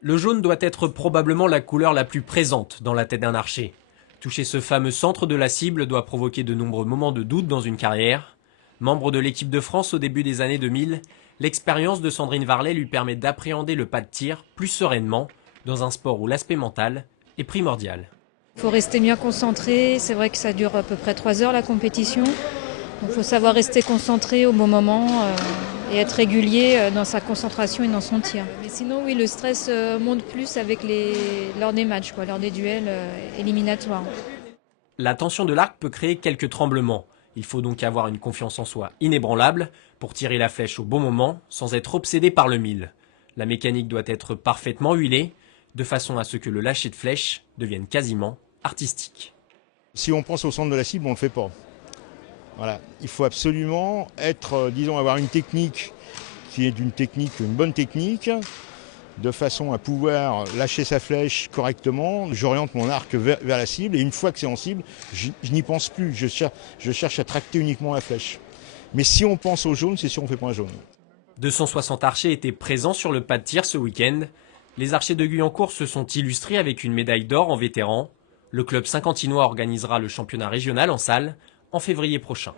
Le jaune doit être probablement la couleur la plus présente dans la tête d'un archer. Toucher ce fameux centre de la cible doit provoquer de nombreux moments de doute dans une carrière. Membre de l'équipe de France au début des années 2000, l'expérience de Sandrine Varlet lui permet d'appréhender le pas de tir plus sereinement dans un sport où l'aspect mental est primordial. Il faut rester bien concentré, c'est vrai que ça dure à peu près 3 heures la compétition. Donc il faut savoir rester concentré au bon moment et être régulier dans sa concentration et dans son tir. Mais sinon oui, le stress monte plus lors des matchs, lors des duels éliminatoires. La tension de l'arc peut créer quelques tremblements. Il faut donc avoir une confiance en soi inébranlable pour tirer la flèche au bon moment sans être obsédé par le mille. La mécanique doit être parfaitement huilée de façon à ce que le lâcher de flèche devienne quasiment artistique. Si on pense au centre de la cible, on ne le fait pas. Voilà. Il faut absolument avoir une technique qui est une bonne technique, de façon à pouvoir lâcher sa flèche correctement. J'oriente mon arc vers la cible et une fois que c'est en cible, je n'y pense plus. Je cherche à tracter uniquement la flèche. Mais si on pense au jaune, c'est sûr qu'on ne fait pas un jaune. 260 archers étaient présents sur le pas de tir ce week-end. Les archers de Guyancourt se sont illustrés avec une médaille d'or en vétéran. Le club saint-quentinois organisera le championnat régional en salle en février prochain.